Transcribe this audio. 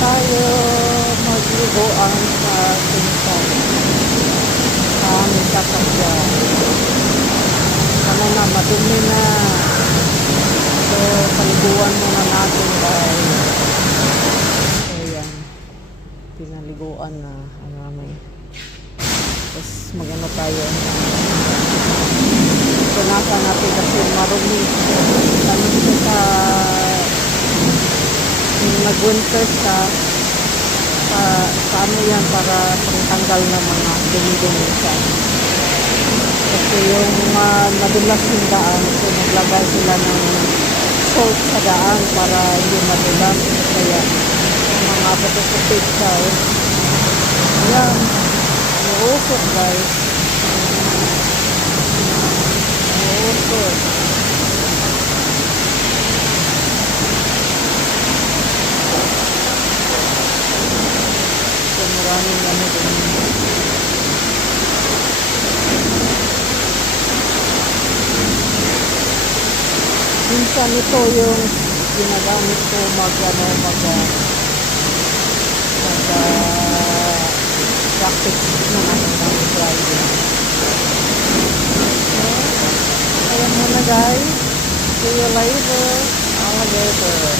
tayo magliguan sa Sinsan. Sa aming sasakyan. Ano na, madumi na. So, paliguan muna natin guys. So, yan. Pinaliguan na ang aming. Tapos, magano tayo. Punasan natin kasi marumi. Ano siya sa nag-winter sa ano yan para pangtanggal ng mga dumi-dumi siya. Kasi yung madulas yung daan, so naglagay sila ng salt sa daan para hindi madulas. Kaya mga puti-puti siya. Ayan, uusok guys. Uusok. So maraming ano din. Minsan ito yung ginagamit ko practice ng ng driving. So, ayan muna guys. See you later. Alligator.